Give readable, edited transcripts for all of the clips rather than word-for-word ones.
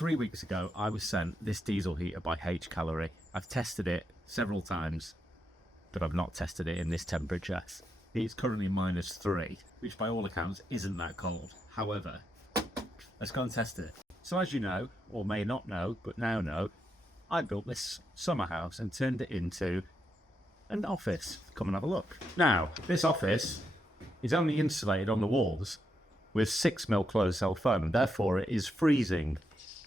3 weeks ago, I was sent this diesel heater by Hcalory. I've tested it several times, but I've not tested it in this temperature. It's currently -3, which by all accounts isn't that cold. However, let's go and test it. So as you know, or may not know, but now know, I built this summer house and turned it into an office. Come and have a look. Now, this office is only insulated on the walls with 6mm closed cell foam, therefore it is freezing.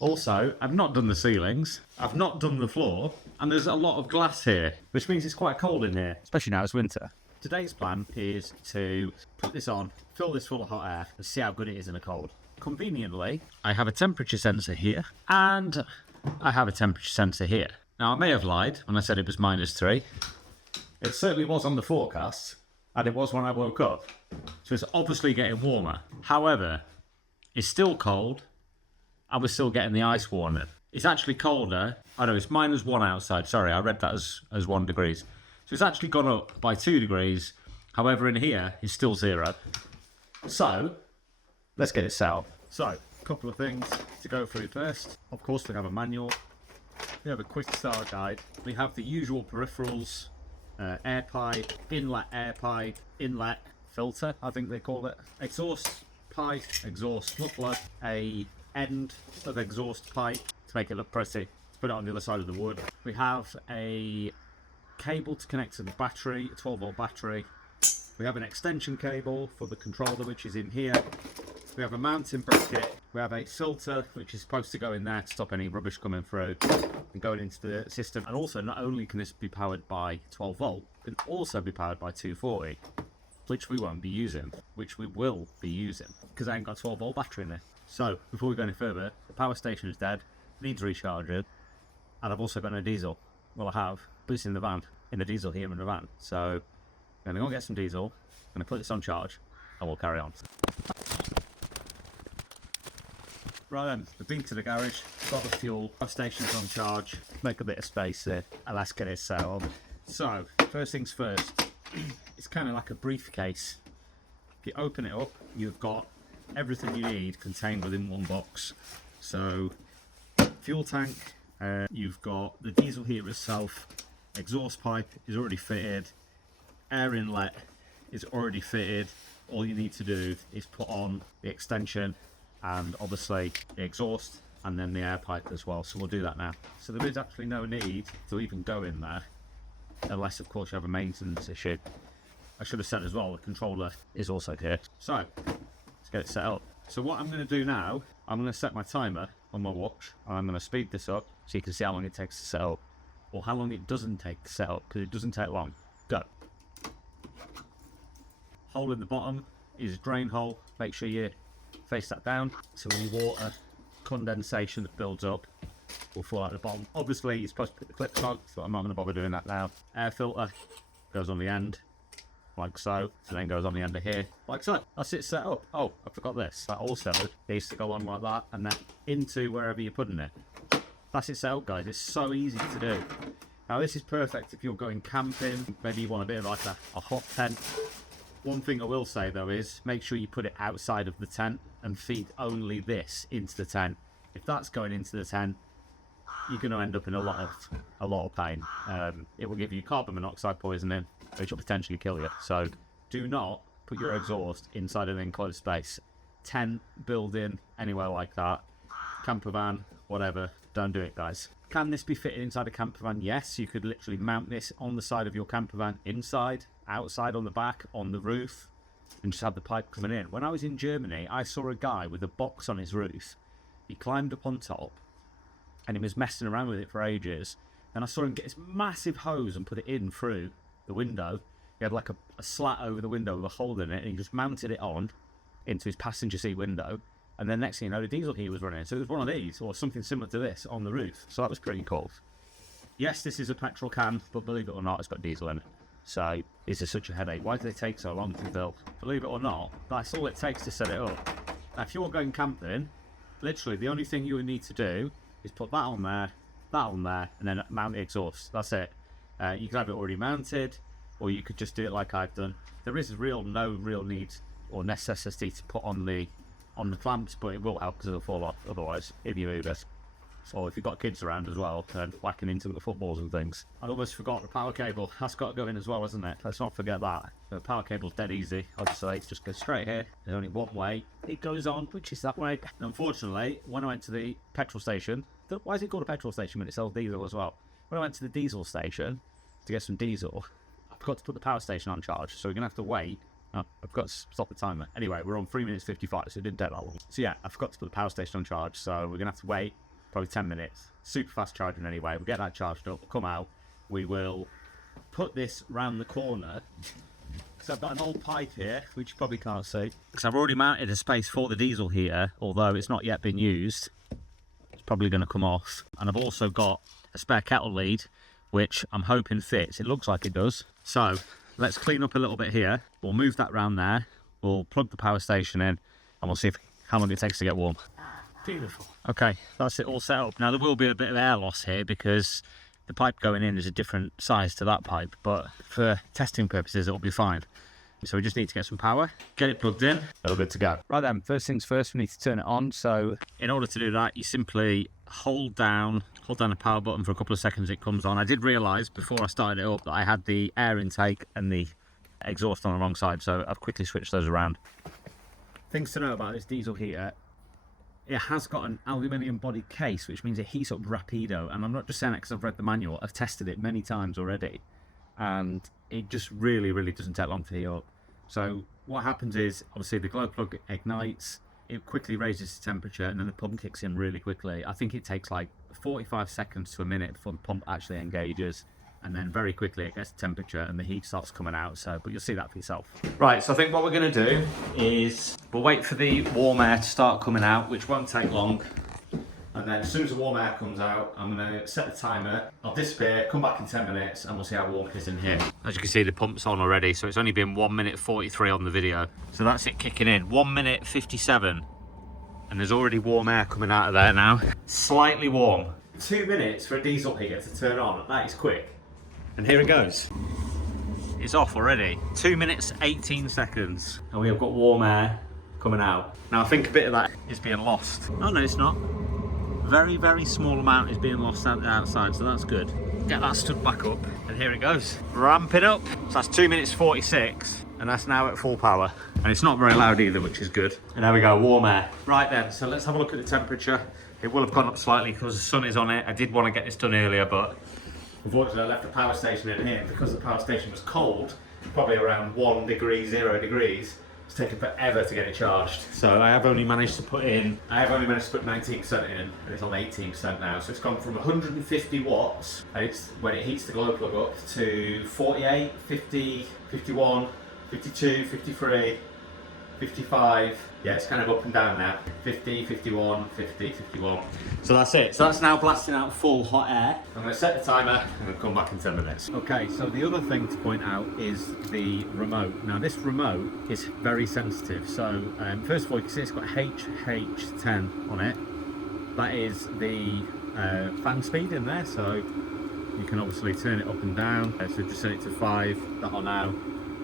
Also, I've not done the ceilings, I've not done the floor, and there's a lot of glass here, which means it's quite cold in here, especially now it's winter. Today's plan is to put this on, fill this full of hot air, and see how good it is in the cold. Conveniently, I have a temperature sensor here, and I have a temperature sensor here. Now, I may have lied when I said it was -3. It certainly was on the forecast, and it was when I woke up. So it's obviously getting warmer. However, it's still cold, and we're still getting the ice warning. It's actually colder. I know it's -1 outside. Sorry, I read that as 1 degrees. So it's actually gone up by 2 degrees. However, in here, it's still 0. So, let's get it set up. So, a couple of things to go through first. Of course, we have a manual. We have a quick start guide. We have the usual peripherals, air pipe, inlet filter, I think they call it. Exhaust pipe, exhaust muffler, a end of exhaust pipe to make it look pretty. To put it on the other side of the wood. We have a cable to connect to the battery, a 12-volt battery. We have an extension cable for the controller, which is in here. We have a mounting bracket. We have a filter, which is supposed to go in there to stop any rubbish coming through and going into the system. And also, not only can this be powered by 12 volt, it can also be powered by 240, which we won't be using, which we will be using, because I ain't got a 12 volt battery in there. So, before we go any further, the power station is dead, needs recharging, and I've also got no diesel. Well, I have, but it's in the van, in the diesel here in the van. So, I'm going to go and get some diesel, I'm going to put this on charge, and we'll carry on. Right then, we've been to the garage, got the fuel, our station's on charge, make a bit of space there, and let's get it set up. So, first things first, it's kind of like a briefcase. If you open it up, you've got everything you need contained within one box. So, fuel tank, you've got the diesel heater itself, exhaust pipe is already fitted, air inlet is already fitted. All you need to do is put on the extension and obviously the exhaust and then the air pipe as well. So we'll do that now. So there is actually no need to even go in there unless of course you have a maintenance issue. I should have said as well, the controller is also here. So let's get it set up. So what I'm going to do now, I'm going to set my timer on my watch. I'm going to speed this up so you can see how long it takes to set up, or how long it doesn't take to set up, because it doesn't take long. Go. Hole in the bottom is a drain hole. Make sure you face that down, so any water condensation that builds up will fall out the bottom. Obviously you're supposed to put the clips on, so I'm not going to bother doing that now. Air filter goes on the end like so, so then goes on the end of here like so. That's it set up. Oh, I forgot this, that also needs to go on like that and then into wherever you're putting it. That's it set up, guys. It's so easy to do. Now this is perfect if you're going camping, maybe you want a bit of like a hot tent. One thing I will say though is make sure you put it outside of the tent and feed only this into the tent. If that's going into the tent, you're going to end up in a lot of pain. It will give you carbon monoxide poisoning, which will potentially kill you. So do not put your exhaust inside an enclosed space. Tent, building, anywhere like that, camper van, whatever. Don't do it, guys. Can this be fitted inside a camper van? Yes, you could literally mount this on the side of your camper van, inside, outside, on the back, on the roof, and just have the pipe coming in. When I was in Germany, I saw a guy with a box on his roof. He climbed up on top and he was messing around with it for ages. And I saw him get this massive hose and put it in through the window. He had like a slat over the window with a hole in it, and he just mounted it on into his passenger seat window. And then next thing you know, the diesel heater was running. So it was one of these, or something similar to this, on the roof. So that was pretty cool. Yes, this is a petrol can, but believe it or not, it's got diesel in it. So, is there such a headache? Why do they take so long to build? Believe it or not, that's all it takes to set it up. Now, if you're going camping, literally the only thing you would need to do is put that on there, and then mount the exhaust. That's it. You could have it already mounted, or you could just do it like I've done. There is no real need or necessity to put on the clamps, but it will help because it'll fall off otherwise if you move it. or if you've got kids around as well, whacking into the footballs and things. I almost forgot the power cable. That's got to go in as well, hasn't it? Let's not forget that. The power cable's dead easy. Obviously, it just goes straight here. There's only one way it goes on, which is that way. And unfortunately, when I went to the petrol station, why is it called a petrol station when it sells diesel as well? When I went to the diesel station to get some diesel, I forgot to put the power station on charge, so we're gonna have to wait. Oh, I've got to stop the timer. Anyway, we're on 3 minutes 55, so it didn't take that long. So yeah, I forgot to put the power station on charge, so we're gonna have to wait probably 10 minutes. Super fast charging anyway. We'll get that charged up, we'll come out, we will put this round the corner. So I've got an old pipe here, which you probably can't see, because I've already mounted a space for the diesel heater, although it's not yet been used. It's probably going to come off. And I've also got a spare kettle lead, which I'm hoping fits. It looks like it does. So let's clean up a little bit here. We'll move that round there. We'll plug the power station in, and we'll see how long it takes to get warm. Beautiful. Okay, that's it all set up. Now there will be a bit of air loss here because the pipe going in is a different size to that pipe, but for testing purposes it'll be fine. So we just need to get some power, get it plugged in, it'll be good to go. Right then, first things first, we need to turn it on. So in order to do that, you simply hold down the power button for a couple of seconds, it comes on. I did realise before I started it up that I had the air intake and the exhaust on the wrong side, so I've quickly switched those around. Things to know about this diesel heater: it has got an aluminium body case, which means it heats up rapido. And I'm not just saying that because I've read the manual, I've tested it many times already, and it just really doesn't take long to heat up. So what happens is, obviously the glow plug ignites, it quickly raises the temperature, and then the pump kicks in really quickly. I think it takes like 45 seconds to a minute before the pump actually engages, and then very quickly it gets the temperature and the heat starts coming out. So, but you'll see that for yourself. Right, so I think what we're going to do is we'll wait for the warm air to start coming out, which won't take long. And then as soon as the warm air comes out, I'm going to set the timer. I'll disappear, come back in 10 minutes, and we'll see how warm it is in here. As you can see, the pump's on already, so it's only been 1 minute 43 on the video. So that's it kicking in. 1 minute 57. And there's already warm air coming out of there now. Slightly warm. 2 minutes for a diesel heater to turn on. That is quick. And here it goes. It's off already. 2 minutes 18 seconds. And we have got warm air coming out. Now I think a bit of that is being lost. Oh no, it's not. Very small amount is being lost out the outside, so that's good. Get that stood back up, and here it goes. Ramp it up. So that's 2 minutes 46, and that's now at full power. And it's not very loud either, which is good. And there we go, warm air. Right then, so let's have a look at the temperature. It will have gone up slightly because the sun is on it. I did want to get this done earlier, but unfortunately I left the power station in here because the power station was cold, probably around 1 degree, 0 degrees. It's taken forever to get it charged. So I have only managed to put 19% in, and it's on 18% now. So it's gone from 150 watts, when it heats the glow plug up, to 48, 50, 51, 52, 53, 55. Yeah, it's kind of up and down now. 50, 51, 50, 51. So that's it. So that's now blasting out full hot air. I'm going to set the timer and we'll come back in 10 minutes. Okay, so the other thing to point out is the remote. Now this remote is very sensitive. So first of all, you can see it's got HH10 on it. That is the fan speed in there. So you can obviously turn it up and down. So just set it to 5, that on now.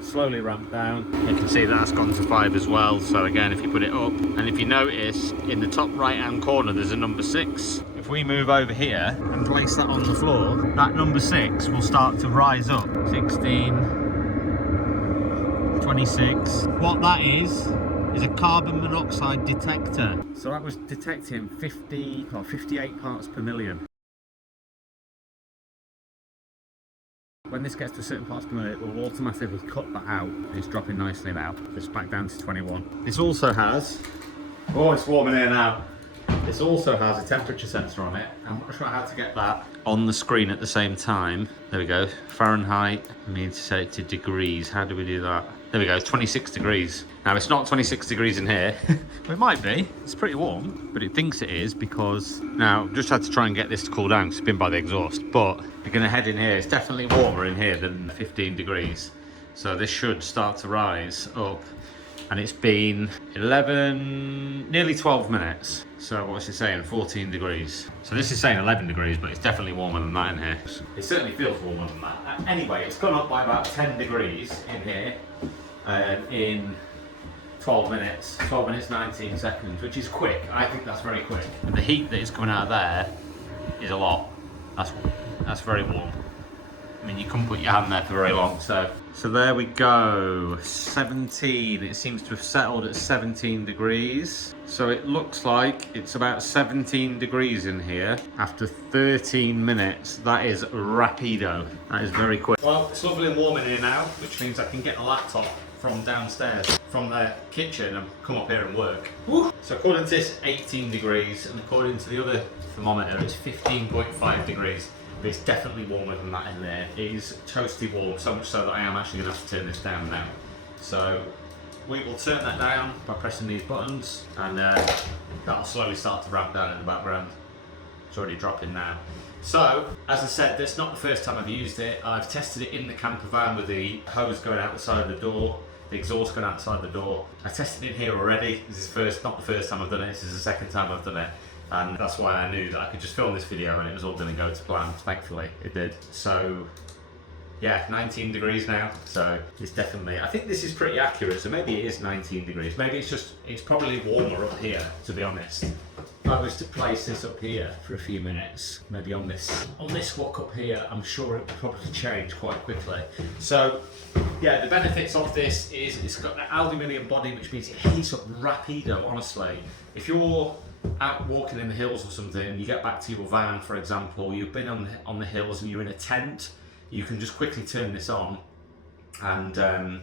Slowly ramp down. You can see that's gone to 5 as well. So again, if you put it up, and if you notice in the top right hand corner there's a number 6. If we move over here and place that on the floor, that number 6 will start to rise up. 16, 26. What that is a carbon monoxide detector. So that was detecting 58 parts per million. When this gets to certain parts per minute, it will automatically cut that out. It's dropping nicely now. It's back down to 21. This also has, oh, it's warm in here now. This also has a temperature sensor on it. I'm not sure how to get that on the screen at the same time. There we go, Fahrenheit. I need to set it to degrees. How do we do that? There we go, it's 26 degrees. Now it's not 26 degrees in here. It might be, it's pretty warm, but it thinks it is because, now just had to try and get this to cool down because it's been by the exhaust, but you're gonna head in here. It's definitely warmer in here than 15 degrees. So this should start to rise up, and it's been 11, nearly 12 minutes. So what's it saying, 14 degrees. So this is saying 11 degrees, but it's definitely warmer than that in here. It certainly feels warmer than that. Anyway, it's gone up by about 10 degrees in here in 12 minutes 19 seconds, which is quick. I think that's very quick. And the heat that is coming out of there is a lot. That's very warm. I mean, you couldn't put your hand there for very long, so there we go. 17. It seems to have settled at 17 degrees. So it looks like it's about 17 degrees in here after 13 minutes. That is rapido. That is very quick. Well, it's lovely and warm in here now, which means I can get a laptop from downstairs, from the kitchen, and come up here and work. Woo! So according to this, 18 degrees, and according to the other thermometer, it's 15.5 degrees. But it's definitely warmer than that in there. It is toasty warm, so much so that I am actually going to have to turn this down now. So we will turn that down by pressing these buttons, and that'll slowly start to ramp down in the background. It's already dropping now. So, as I said, that's not the first time I've used it. I've tested it in the camper van with the hose going out the side of the door, the exhaust going outside the door. I tested it in here already. This is not the first time I've done it, this is the second time I've done it. And that's why I knew that I could just film this video and it was all going to go to plan. Thankfully, it did. So, yeah, 19 degrees now. So it's definitely, I think this is pretty accurate. So maybe it is 19 degrees. Maybe it's probably warmer up here, to be honest. If I was to place this up here for a few minutes, maybe on this wok up here, I'm sure it would probably change quite quickly. So, yeah, the benefits of this is it's got an aluminium body, which means it heats up rapido, honestly. If you're out walking in the hills or something, you get back to your van, for example, you've been on the hills and you're in a tent, you can just quickly turn this on, and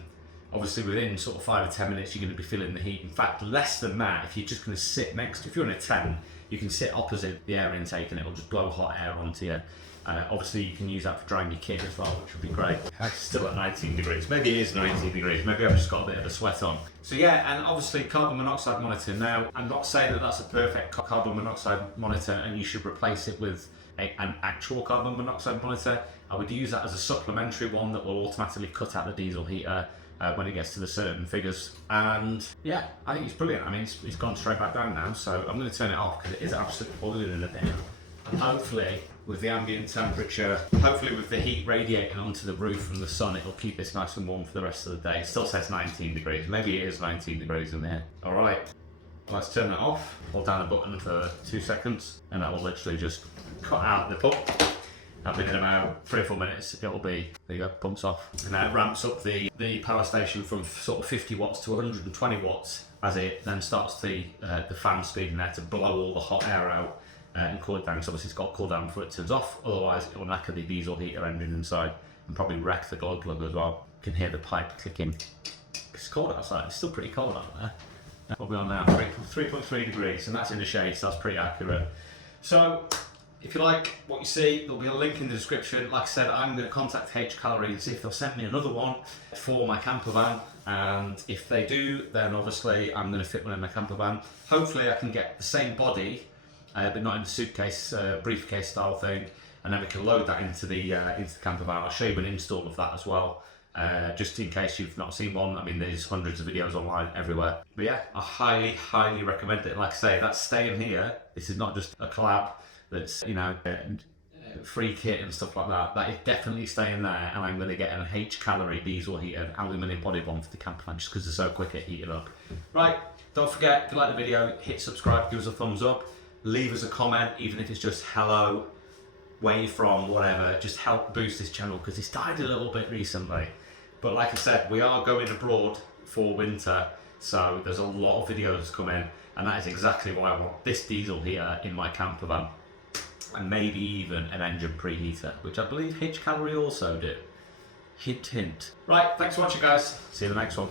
obviously within sort of 5 or 10 minutes you're going to be feeling the heat. In fact, less than that, if you're just going to sit next, if you're in a tent, you can sit opposite the air intake and it'll just blow hot air onto you. Obviously you can use that for drying your kit as well, which would be great. It's still at 19 degrees. Maybe it is 19 degrees. Maybe I've just got a bit of a sweat on. So yeah, and obviously carbon monoxide monitor. Now, I'm not saying that that's a perfect carbon monoxide monitor and you should replace it with an actual carbon monoxide monitor. I would use that as a supplementary one that will automatically cut out the diesel heater when it gets to the certain figures. And yeah, I think it's brilliant. I mean, it's gone straight back down now, so I'm going to turn it off because it is absolutely boiling in there. And hopefully, with the ambient temperature, hopefully with the heat radiating onto the roof from the sun, it'll keep this nice and warm for the rest of the day. It still says 19 degrees. Maybe it is 19 degrees in there. All right, let's turn it off. Hold down a button for 2 seconds, and that will literally just cut out the pump. And within about 3 or 4 minutes, it'll be, there you go, pumps off. And now it ramps up the power station from sort of 50 watts to 120 watts as it then starts the fan speed in there to blow all the hot air out. And cool it down, so obviously it's got cool down before it turns off, otherwise it will knacker the diesel heater engine inside and probably wreck the glow plug as well. You can hear the pipe clicking. It's cold outside, it's still pretty cold out there. What are we on now? 3.3 degrees, and that's in the shade, so that's pretty accurate. So, if you like what you see, there'll be a link in the description. Like I said, I'm going to contact Hcalory and see if they'll send me another one for my camper van. And if they do, then obviously I'm going to fit one in my camper van. Hopefully I can get the same body, but not in the suitcase, briefcase style thing, and then we can load that into the camper van. I'll show you an install of that as well, just in case you've not seen one. I mean, there's hundreds of videos online everywhere. But yeah, I highly, highly recommend it. Like I say, that's staying here. This is not just a collab that's, you know, free kit and stuff like that. That is definitely staying there, and I'm going to get an Hcalory diesel heater, aluminium body one for the camper van, just because they're so quick at heating up. Right, don't forget, if you like the video, hit subscribe, give us a thumbs up. Leave us a comment, even if it's just hello, where you from, whatever. Just help boost this channel because it's died a little bit recently. But like I said, we are going abroad for winter, so there's a lot of videos coming, and that is exactly why I want this diesel heater in my camper van, and maybe even an engine preheater, which I believe Hcalory also do. Hint, hint. Right, thanks for watching, guys. See you in the next one.